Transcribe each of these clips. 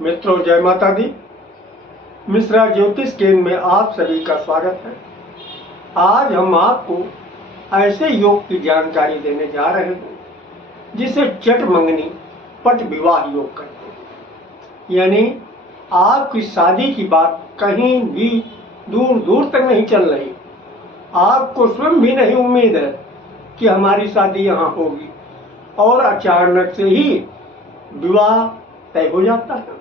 मित्रों, जय माता दी। मिश्रा ज्योतिष केंद्र में आप सभी का स्वागत है। आज हम आपको ऐसे योग की जानकारी देने जा रहे हैं जिसे चट मंगनी पट विवाह योग कहते हैं। यानी आपकी शादी की बात कहीं भी दूर दूर तक नहीं चल रही, आपको स्वयं भी नहीं उम्मीद है कि हमारी शादी यहाँ होगी, और अचानक से ही विवाह तय हो जाता है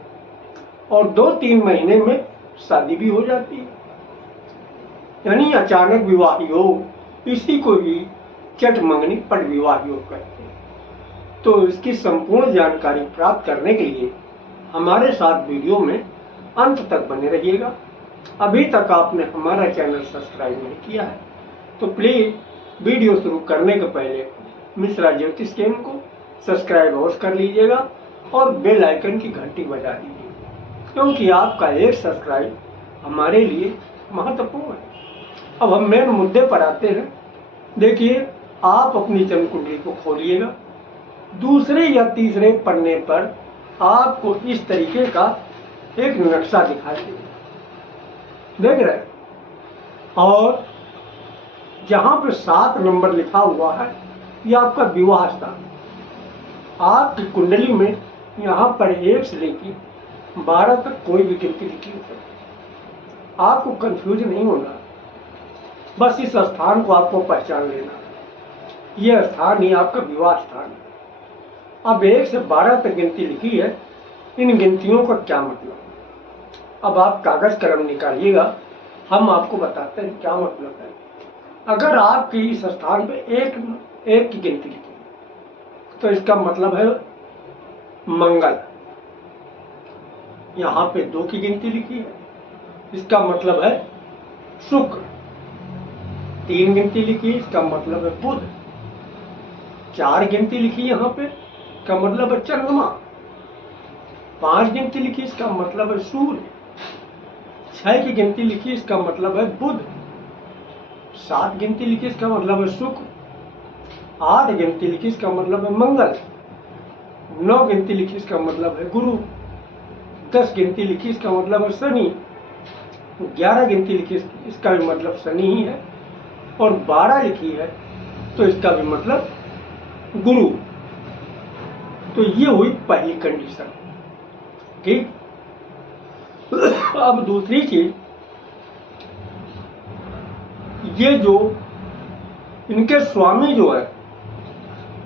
और 2-3 महीने में शादी भी हो जाती है। यानी अचानक विवाह योग, इसी को ही चट मंगनी पट विवाह योग कहते हैं। तो इसकी संपूर्ण जानकारी प्राप्त करने के लिए हमारे साथ वीडियो में अंत तक बने रहिएगा। अभी तक आपने हमारा चैनल सब्सक्राइब नहीं किया है तो प्लीज वीडियो शुरू करने के पहले मिश्रा ज्योतिष केंद्र को सब्सक्राइब अवश्य कर लीजिएगा और बेल आइकन की घंटी बजा दीजिए, क्योंकि आपका एक सब्सक्राइब हमारे लिए महत्वपूर्ण है। अब हम मेन मुद्दे पर आते हैं। देखिए, आप अपनी जन्म कुंडली को खोलिएगा। दूसरे या तीसरे पन्ने पर आपको इस तरीके का एक नक्शा दिखाई देगा, देख रहे हैं? और जहां पर 7 नंबर लिखा हुआ है, यह आपका विवाह स्थान। आपकी कुंडली में यहाँ पर 1 से लेकर 12 तक कोई भी गिनती लिखी हो सकती है। आपको कंफ्यूज नहीं होना, बस इस स्थान को आपको पहचान लेना है। यह स्थान ही आपका विवाह स्थान है। अब 1 से 12 तक गिनती लिखी है, इन गिनतियों का क्या मतलब है? अब आप कागज कलम निकालिएगा, हम आपको बताते हैं क्या मतलब है। अगर आपकी इस स्थान पे एक की गिनती लिखी तो इसका मतलब है मंगल। यहाँ पे 2 की गिनती लिखी है, इसका मतलब है शुक्र। 3 गिनती लिखी, इसका मतलब है बुध। 4 गिनती लिखी यहाँ पे, इसका मतलब है चंद्रमा। 5 गिनती लिखी, इसका मतलब है सूर्य। 6 की गिनती लिखी, इसका मतलब है बुध। 7 गिनती लिखी, इसका मतलब है शुक्र। 8 गिनती लिखी, इसका मतलब है मंगल। 9 गिनती लिखी, इसका मतलब है गुरु। 10 गिनती लिखी, इसका मतलब है शनि। 11 गिनती लिखी, इसका भी मतलब शनि ही है। और 12 लिखी है तो इसका भी मतलब गुरु। तो ये हुई पहली कंडीशन, ठीक। अब दूसरी चीज, ये जो इनके स्वामी जो है,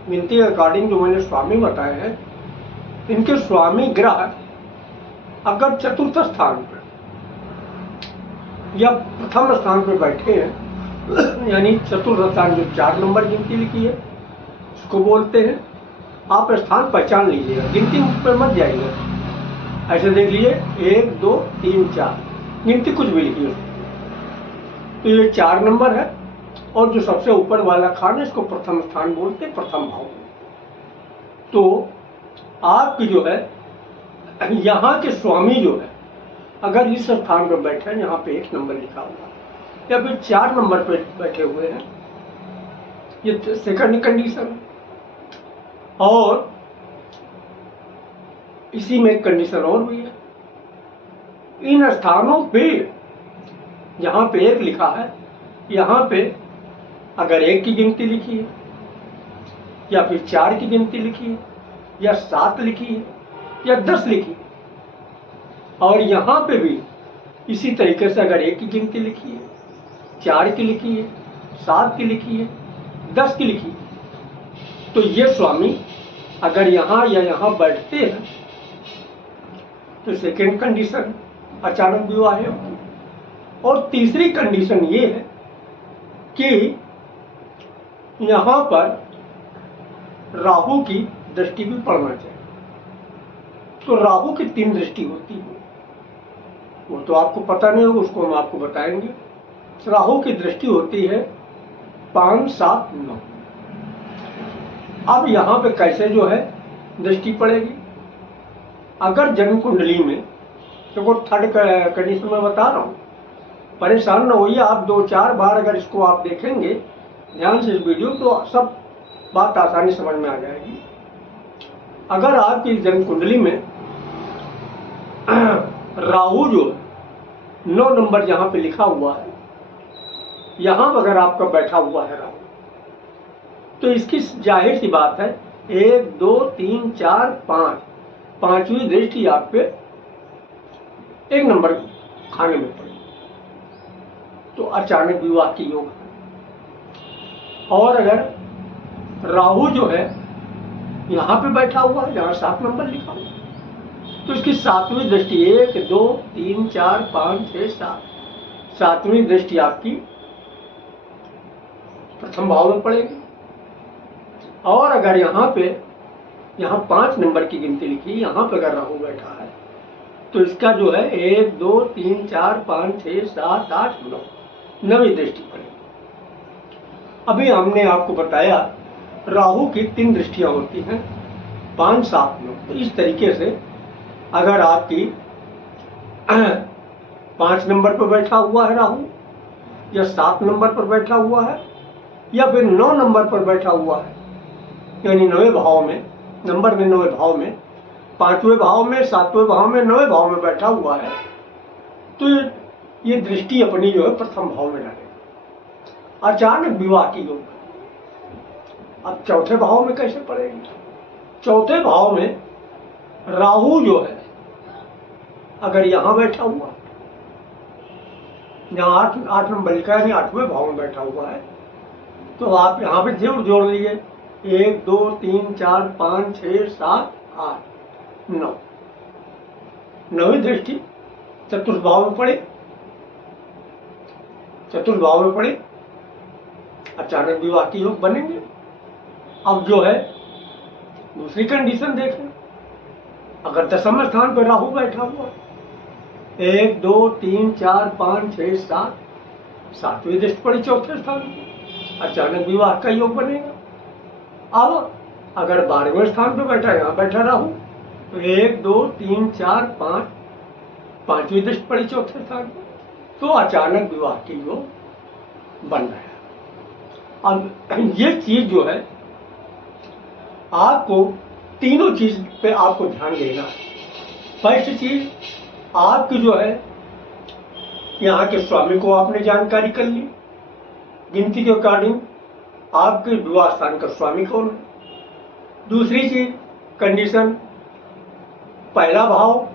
गिनती के अकॉर्डिंग जो मैंने स्वामी बताए हैं, इनके स्वामी ग्रह अगर चतुर्थ स्थान पर या प्रथम स्थान पर बैठे हैं, यानी चतुर्थ स्थान जो 4 नंबर गिनती लिखी है उसको बोलते हैं। आप स्थान पहचान लीजिएगा, गिनती पर मत जाइएगा। ऐसे देख लीजिए 1 2 3 4 गिनती कुछ भी लिखी है तो ये 4 नंबर है। और जो सबसे ऊपर वाला खान है, इसको प्रथम स्थान बोलते हैं, प्रथम भाव। तो आपकी जो है यहाँ के स्वामी जो है, अगर इस स्थान पर बैठे हैं, यहाँ पे 1 नंबर लिखा हुआ या फिर 4 नंबर पे बैठे हुए हैं, ये सेकंड कंडीशन है। और इसी में एक कंडीशन और भी है, इन स्थानों पे जहाँ पे 1 लिखा है, यहाँ पे अगर 1 की गिनती लिखी है या फिर 4 की गिनती लिखी है या 7 लिखी है या 10 लिखी है, और यहाँ पे भी इसी तरीके से अगर 1 की गिनती लिखी है, 4 की लिखी है, 7 की लिखी है, 10 की लिखी है, तो ये स्वामी अगर यहाँ या यहाँ बैठते हैं तो सेकेंड कंडीशन अचानक विवाह है। और तीसरी कंडीशन ये है कि यहाँ पर राहु की दृष्टि भी पड़ना चाहिए। तो राहु की 3 दृष्टि होती है, वो तो आपको पता नहीं होगा, उसको हम आपको बताएंगे। राहु की दृष्टि होती है 5 7 9। अब यहाँ पे कैसे जो है दृष्टि पड़ेगी? अगर जन्म कुंडली में, देखो थर्ड कंडीशन में बता रहा हूँ, परेशान न होइए। आप 2-4 बार अगर इसको आप देखेंगे ध्यान से इस वीडियो, तो सब बात आसानी समझ में आ जाएगी। अगर आपकी जन्म कुंडली में राहु जो है 9 नंबर जहां पे लिखा हुआ है, यहां पर अगर आपका बैठा हुआ है राहु, तो इसकी जाहिर सी बात है 1 2 3 4 5, पांचवी दृष्टि आपके 1 नंबर खाने में पड़ी, तो अचानक विवाह की योग है। और अगर राहु जो है यहां पे बैठा हुआ है, जहां 7 नंबर लिखा हुआ है, तो इसकी 7वीं दृष्टि 1 2 3 4 5 6 7, 7वीं दृष्टि आपकी प्रथम भाव में पड़ेगी। और अगर यहाँ 5 नंबर की गिनती लिखी, यहाँ पे अगर राहु बैठा है, तो इसका जो है 1 2 3 4 5 6 7 8 9, 9वीं दृष्टि पड़ेगी। अभी हमने आपको बताया राहु की 3 दृष्टियां होती हैं, 5 7 9। तो इस तरीके से अगर आपकी 5 नंबर पर बैठा हुआ है राहु, या 7 नंबर पर बैठा हुआ है, या फिर 9 नंबर पर बैठा हुआ है, यानी 9वें भाव में, नंबर में 9वें भाव में, 5वें भाव में, 7वें भाव में, 9वें भाव में बैठा हुआ है, तो ये दृष्टि अपनी जो है प्रथम भाव में डालेगा। अचानक विवाह की योग। अब चौथे भाव में कैसे पड़ेगी? चौथे भाव में राहु जो है अगर यहां बैठा हुआ, यहाँ 8 नंबर लिखा है, यानी 8वें भाव में बैठा हुआ है, तो आप यहाँ पे जरूर जोड़ लीजिए 1 2 3 4 5 6 7 8 9, 9वीं दृष्टि चतुर्थ भाव में पड़े, चतुर्थ भाव में पड़े, अचानक विवाह की योग बनेंगे। अब जो है दूसरी कंडीशन देखें, अगर 10वें स्थान पर राहु बैठा हुआ, 1 2 3 4 5 6 7, 7वीं दृष्टि पड़ी चौथे स्थान पर, अचानक विवाह का योग बनेगा। अब अगर 12वें स्थान पर बैठा, यहाँ बैठा राहु, तो 1 2 3 4 5, 5वीं दृष्टि पड़ी चौथे स्थान पर, तो अचानक विवाह की योग बन रहा है। अब ये चीज जो है आपको तीनों चीज पे आपको ध्यान देना है। फर्स्ट चीज आपकी जो है यहाँ के स्वामी को आपने जानकारी कर ली, गिनती के अकॉर्डिंग आपके विवाह स्थान का स्वामी कौन है। दूसरी चीज कंडीशन, पहला भाव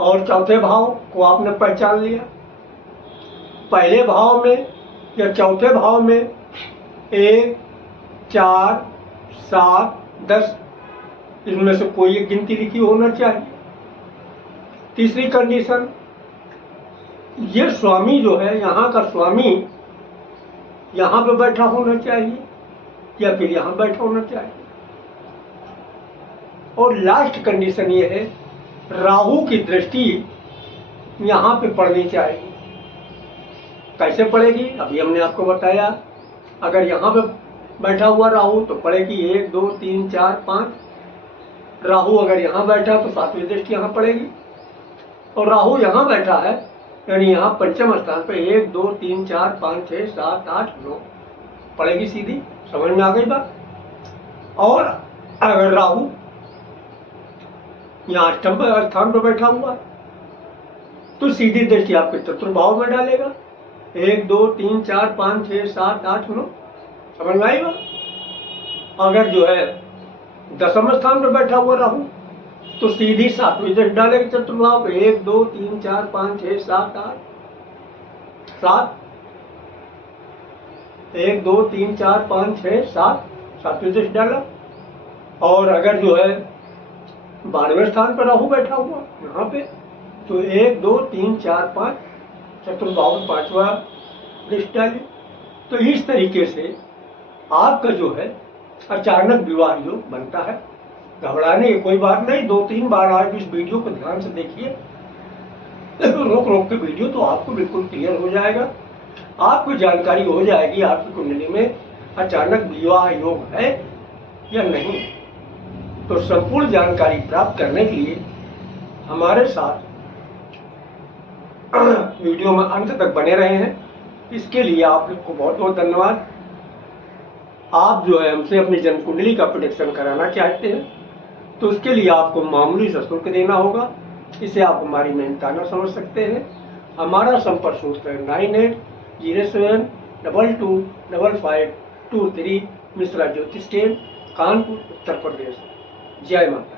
और चौथे भाव को आपने पहचान लिया। पहले भाव में या चौथे भाव में 1 4 7 10, इनमें से कोई एक गिनती लिखी होना चाहिए। तीसरी कंडीशन, ये स्वामी जो है, यहाँ का स्वामी यहाँ पे बैठा होना चाहिए या फिर यहाँ बैठा होना चाहिए। और लास्ट कंडीशन ये है, राहु की दृष्टि यहाँ पे पड़नी चाहिए। कैसे पड़ेगी? अभी हमने आपको बताया, अगर यहाँ पे बैठा हुआ राहु तो पड़ेगी 1 2 3 4 5। राहु अगर यहाँ बैठा तो 7वीं दृष्टि यहाँ पड़ेगी, और राहु यहाँ बैठा है यानी यहाँ पंचम स्थान पे 1 2 3 4 5 6 7 8 9 पड़ेगी सीधी। समझ में आ गई बात? और अगर राहु यहाँ 8वें स्थान पर बैठा हुआ तो सीधी दृष्टि आपके चतुर्भाव में डालेगा, 1 2 3 4 5 6 7 8 9। समझ में आई बात? अगर जो है 10वें स्थान पर बैठा हुआ राहु तो सीधी 7वीं दृष्टि डालेगा चतुर्भाव पे, 1 2 3 4 5 6 7 8 7, 1 2 3 4 5 6 7, 7वीं दृष्टि डाला। और अगर जो है 12वें स्थान पर राहु बैठा हुआ यहाँ पे तो 1 2 3 4 5, चतुर्भाव में 5वां दृष्टि डाली। तो इस तरीके से आपका जो है अचानक विवाह योग बनता है। घबराने की कोई बात नहीं, 2-3 बार आप इस वीडियो को ध्यान से देखिए, रोक रोक के वीडियो, तो आपको बिल्कुल क्लियर हो जाएगा, आपको जानकारी हो जाएगी आपकी कुंडली में अचानक विवाह योग है या नहीं। तो संपूर्ण जानकारी प्राप्त करने के लिए हमारे साथ वीडियो में अंत तक बने रहे हैं, इसके लिए आपको बहुत बहुत धन्यवाद। आप जो है हमसे अपनी जन्म कुंडली का प्रेडिक्शन कराना चाहते हैं तो उसके लिए आपको मामूली सा शुल्क देना होगा। इसे आप हमारी मेहनताना समझ सकते हैं। हमारा संपर्क सूत्र है 9807225523, मिश्रा ज्योतिष केंद्र, कानपुर, उत्तर प्रदेश। जय माता।